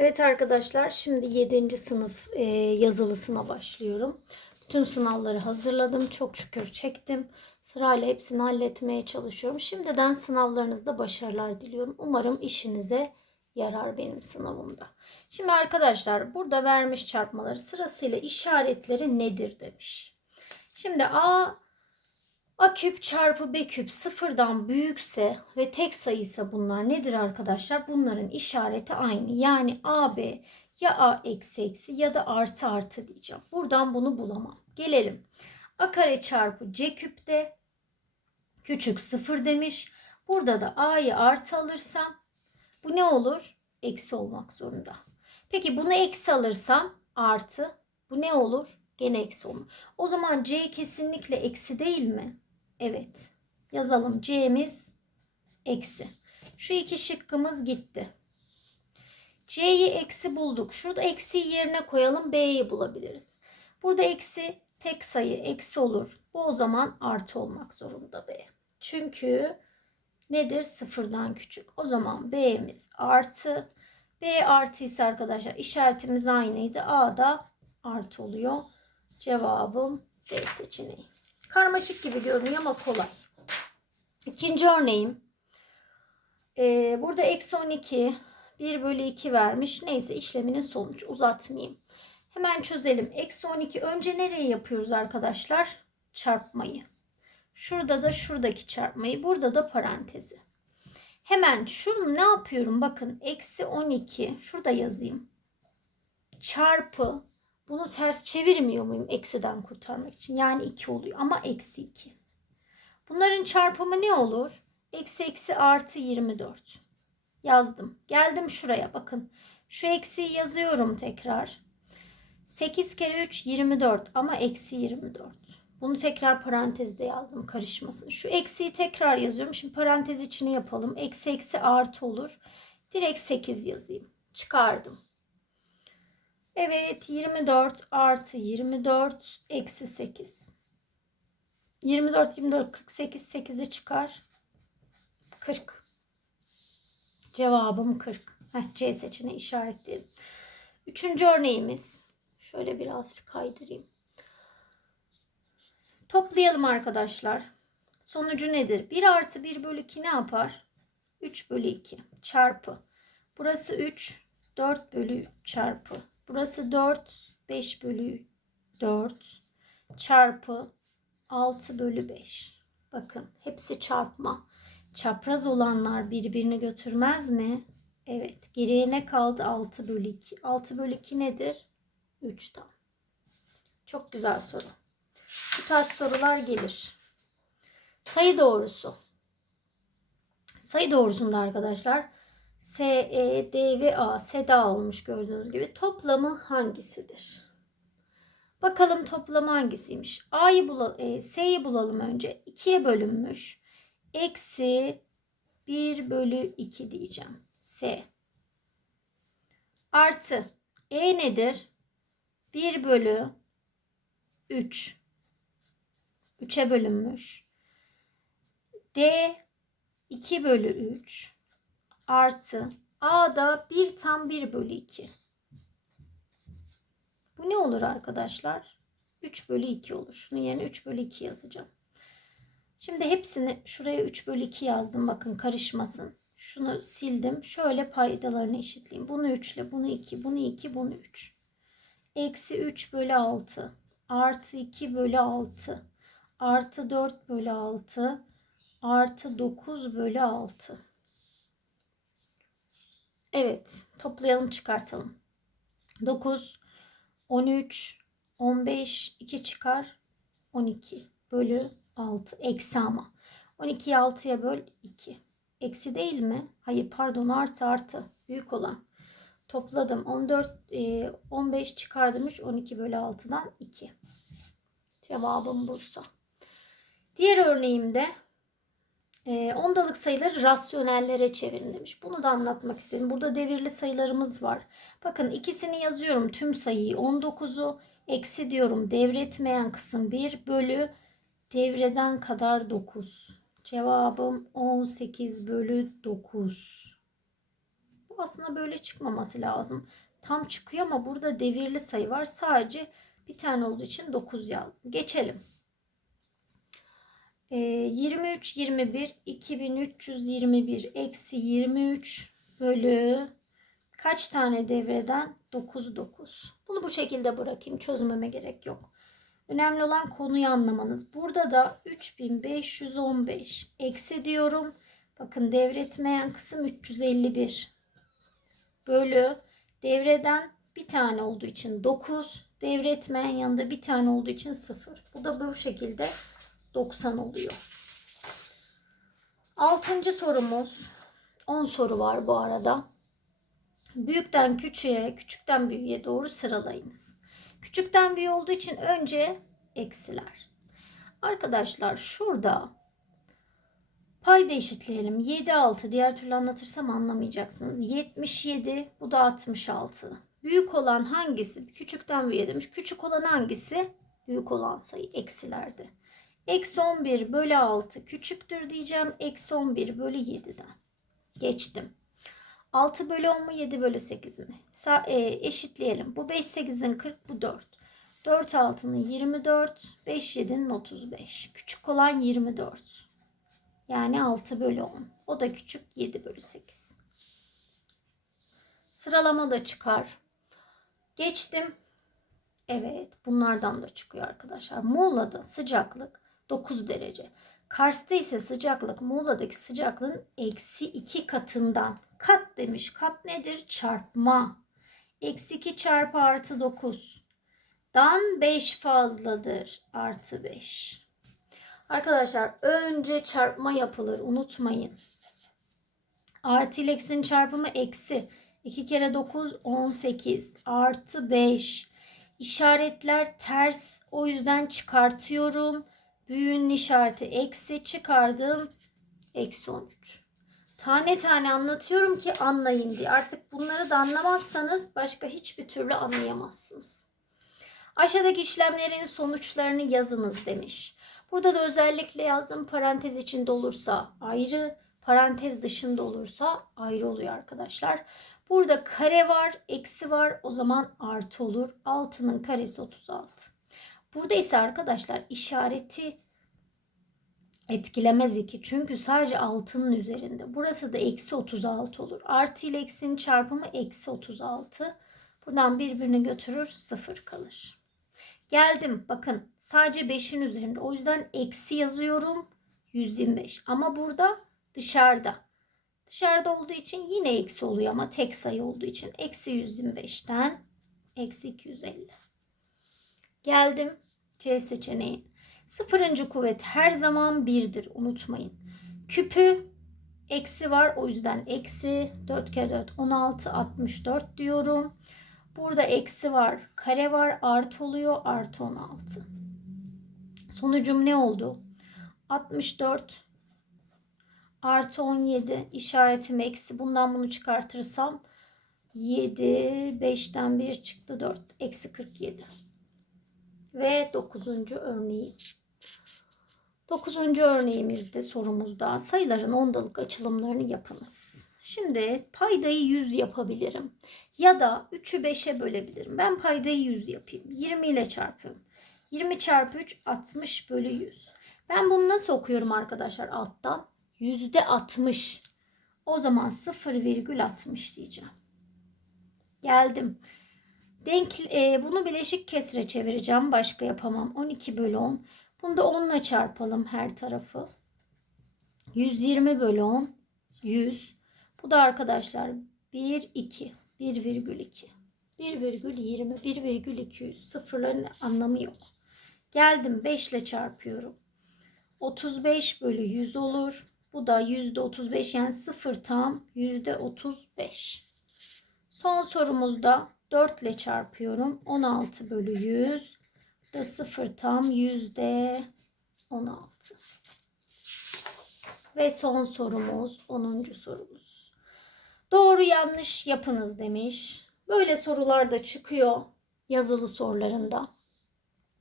Evet arkadaşlar şimdi 7. sınıf e, yazılısına başlıyorum. Bütün sınavları hazırladım. Çok şükür çektim. Sırayla hepsini halletmeye çalışıyorum. Şimdiden sınavlarınızda başarılar diliyorum. Umarım işinize yarar benim sınavımda. Şimdi arkadaşlar burada vermiş çarpmaları sırasıyla işaretleri nedir demiş. Şimdi A A küp çarpı B küp sıfırdan büyükse ve tek sayıysa bunlar nedir arkadaşlar? Bunların işareti aynı. Yani AB ya A eksi eksi ya da artı artı diyeceğim. Buradan bunu bulamam. Gelelim. A kare çarpı C küpte küçük sıfır demiş. Burada da A'yı artı alırsam bu ne olur? Eksi olmak zorunda. Peki bunu eksi alırsam artı bu ne olur? Gene eksi olur. O zaman C kesinlikle eksi değil mi? Evet. Yazalım. C'miz eksi. Şu iki şıkkımız gitti. C'yi eksi bulduk. Şurada eksiyi yerine koyalım. B'yi bulabiliriz. Burada eksi tek sayı eksi olur. Bu o zaman artı olmak zorunda B. Çünkü nedir? Sıfırdan küçük. O zaman B'miz artı. B artı ise arkadaşlar işaretimiz aynıydı. A da artı oluyor. Cevabım B seçeneği. Karmaşık gibi görünüyor ama kolay. İkinci örneğim. Ee, burada eksi 12 1 bölü 2 vermiş. Neyse işleminin sonuç uzatmayayım. Hemen çözelim. Eksi 12 önce nereye yapıyoruz arkadaşlar? Çarpmayı. Şurada da şuradaki çarpmayı. Burada da parantezi. Hemen şunu ne yapıyorum? Bakın eksi 12 şurada yazayım. Çarpı bunu ters çevirmiyor muyum eksiden kurtarmak için? Yani 2 oluyor ama eksi 2. Bunların çarpımı ne olur? Eksi eksi artı 24. Yazdım. Geldim şuraya bakın. Şu eksiyi yazıyorum tekrar. 8 kere 3 24 ama eksi 24. Bunu tekrar parantezde yazdım karışmasın. Şu eksiyi tekrar yazıyorum. Şimdi parantez içini yapalım. Eksi eksi artı olur. Direkt 8 yazayım. Çıkardım. Evet 24 artı 24 eksi 8. 24 24 48 8'e çıkar. 40. Cevabım 40. Heh, C seçeneği işaretleyelim. Üçüncü örneğimiz. Şöyle biraz kaydırayım. Toplayalım arkadaşlar. Sonucu nedir? 1 artı 1 bölü 2 ne yapar? 3 bölü 2 çarpı. Burası 3. 4 bölü 3 çarpı. Burası 4. 5 bölü 4 çarpı 6 bölü 5. Bakın hepsi çarpma. Çapraz olanlar birbirini götürmez mi? Evet. Geriye ne kaldı? 6 bölü 2. 6 bölü 2 nedir? 3 tam. Çok güzel soru. Bu tarz sorular gelir. Sayı doğrusu. Sayı doğrusunda arkadaşlar S, E, D ve A seda olmuş gördüğünüz gibi. Toplamı hangisidir? Bakalım toplamı hangisiymiş? A'yı bulalım, e, S'yi bulalım önce. 2'ye bölünmüş. Eksi 1 bölü 2 diyeceğim. S. Artı. E nedir? 1 bölü 3. 3'e bölünmüş. D 2 bölü 3 artı A da 1 tam 1 bölü 2. Bu ne olur arkadaşlar? 3 bölü 2 olur. Şunun yerine 3 bölü 2 yazacağım. Şimdi hepsini şuraya 3 bölü 2 yazdım. Bakın karışmasın. Şunu sildim. Şöyle paydalarını eşitleyeyim. Bunu 3 ile bunu 2, bunu 2, bunu 3. Eksi 3 bölü 6 artı 2 bölü 6 artı 4 bölü 6 artı 9 bölü 6. Evet toplayalım çıkartalım. 9, 13, 15, 2 çıkar 12 bölü 6 eksi ama. 12'yi 6'ya böl 2. Eksi değil mi? Hayır pardon artı artı büyük olan. Topladım 14, 15 çıkardım 3 12 bölü 6'dan 2. Cevabım Bursa. Diğer örneğimde e, ondalık sayıları rasyonellere çevirin demiş. Bunu da anlatmak istedim. Burada devirli sayılarımız var. Bakın ikisini yazıyorum. Tüm sayıyı 19'u eksi diyorum. Devretmeyen kısım 1 bölü devreden kadar 9. Cevabım 18 bölü 9. Aslında böyle çıkmaması lazım. Tam çıkıyor ama burada devirli sayı var. Sadece bir tane olduğu için 9 yazdım. Geçelim. Ee, 23, 21, 2321 eksi 23 bölü kaç tane devreden? 9, 9. Bunu bu şekilde bırakayım. Çözmeme gerek yok. Önemli olan konuyu anlamanız. Burada da 3515 eksi diyorum. Bakın devretmeyen kısım 351 bölü devreden bir tane olduğu için 9 devretmeyen yanında bir tane olduğu için 0. Bu da bu şekilde 90 oluyor. Altıncı sorumuz 10 soru var bu arada. Büyükten küçüğe, küçükten büyüğe doğru sıralayınız. Küçükten büyüğe olduğu için önce eksiler. Arkadaşlar şurada payda eşitleyelim. 7 6 diğer türlü anlatırsam anlamayacaksınız. 77 bu da 66. Büyük olan hangisi? Küçükten büyüğe demiş. Küçük olan hangisi? Büyük olan sayı eksilerde. Eksi 11 bölü 6 küçüktür diyeceğim. Eksi 11 bölü 7'den. Geçtim. 6 bölü 10 mu 7 bölü 8 mi? Sa e, eşitleyelim. Bu 5 8'in 40 bu 4. 4 6'nın 24. 5 7'nin 35. Küçük olan 24. Yani 6 bölü 10. O da küçük 7 bölü 8. Sıralama da çıkar. Geçtim. Evet bunlardan da çıkıyor arkadaşlar. Muğla'da sıcaklık 9 derece. Kars'ta ise sıcaklık Muğla'daki sıcaklığın eksi 2 katından. Kat demiş. Kat nedir? Çarpma. Eksi 2 çarpı artı 9. Dan 5 fazladır. Artı 5. Arkadaşlar önce çarpma yapılır. Unutmayın. Artı ile eksinin çarpımı eksi. 2 kere 9 18. Artı 5. İşaretler ters. O yüzden çıkartıyorum. Büyüğün işareti eksi çıkardım. Eksi 13. Tane tane anlatıyorum ki anlayın diye. Artık bunları da anlamazsanız başka hiçbir türlü anlayamazsınız. Aşağıdaki işlemlerin sonuçlarını yazınız demiş. Burada da özellikle yazdım parantez içinde olursa ayrı, parantez dışında olursa ayrı oluyor arkadaşlar. Burada kare var, eksi var. O zaman artı olur. 6'nın karesi 36. Burada ise arkadaşlar işareti etkilemez 2. Çünkü sadece 6'nın üzerinde. Burası da eksi 36 olur. Artı ile eksinin çarpımı eksi 36. Buradan birbirini götürür 0 kalır. Geldim bakın sadece 5'in üzerinde. O yüzden eksi yazıyorum 125. Ama burada dışarıda. Dışarıda olduğu için yine eksi oluyor ama tek sayı olduğu için eksi 125'ten eksi 250. Geldim C seçeneği. Sıfırıncı kuvvet her zaman birdir unutmayın. Küpü eksi var o yüzden eksi 4 kere 4 16 64 diyorum. Burada eksi var kare var artı oluyor artı 16. Sonucum ne oldu? 64 artı 17 işaretim eksi. Bundan bunu çıkartırsam 7 5'ten 1 çıktı 4 eksi 47 ve 9. örneği. 9. örneğimizde sorumuzda sayıların ondalık açılımlarını yapınız. Şimdi paydayı 100 yapabilirim. Ya da 3'ü 5'e bölebilirim. Ben paydayı 100 yapayım. 20 ile çarpıyorum. 20 çarpı 3 60 bölü 100. Ben bunu nasıl okuyorum arkadaşlar alttan? Yüzde 60. O zaman 0,60 diyeceğim. Geldim. Denk, e, bunu bileşik kesre çevireceğim. Başka yapamam. 12 bölü 10. Bunu da 10 ile çarpalım her tarafı. 120 bölü 10. 100. Bu da arkadaşlar 1, 2. 1,2. 1,20. 1,200. Sıfırların anlamı yok. Geldim 5 ile çarpıyorum. 35 bölü 100 olur. Bu da %35 yani 0 tam %35. Son sorumuzda 4 ile çarpıyorum. 16 bölü 100 da 0 tam yüzde 16. Ve son sorumuz 10. sorumuz. Doğru yanlış yapınız demiş. Böyle sorular da çıkıyor yazılı sorularında.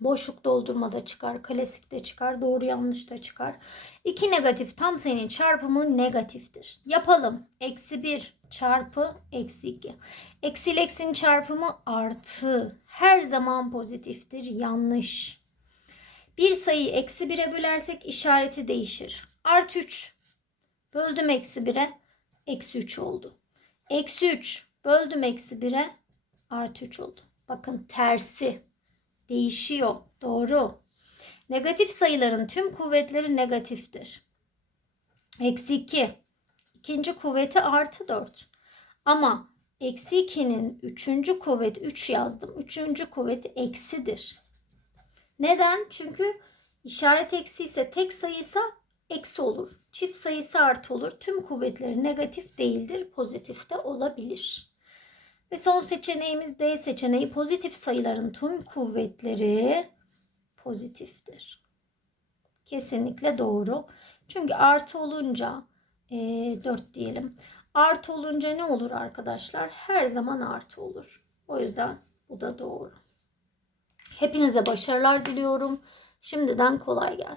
Boşluk doldurmada çıkar, klasikte çıkar, doğru yanlış da çıkar. İki negatif tam sayının çarpımı negatiftir. Yapalım. Eksi 1 çarpı eksi 2. Eksi ile eksinin çarpımı artı. Her zaman pozitiftir. Yanlış. Bir sayıyı eksi 1'e bölersek işareti değişir. Artı 3. Böldüm eksi 1'e. Eksi 3 oldu. Eksi 3. Böldüm eksi 1'e. Artı 3 oldu. Bakın tersi. Değişiyor. Doğru. Negatif sayıların tüm kuvvetleri negatiftir. Eksi 2. İkinci kuvveti artı 4. Ama eksi 2'nin üçüncü kuvveti 3 yazdım. Üçüncü kuvveti eksidir. Neden? Çünkü işaret eksi ise tek sayıysa eksi olur. Çift sayısı artı olur. Tüm kuvvetleri negatif değildir. Pozitif de olabilir. Ve son seçeneğimiz D seçeneği pozitif sayıların tüm kuvvetleri pozitiftir. Kesinlikle doğru. Çünkü artı olunca e, 4 diyelim. Artı olunca ne olur arkadaşlar? Her zaman artı olur. O yüzden bu da doğru. Hepinize başarılar diliyorum. Şimdiden kolay gelsin.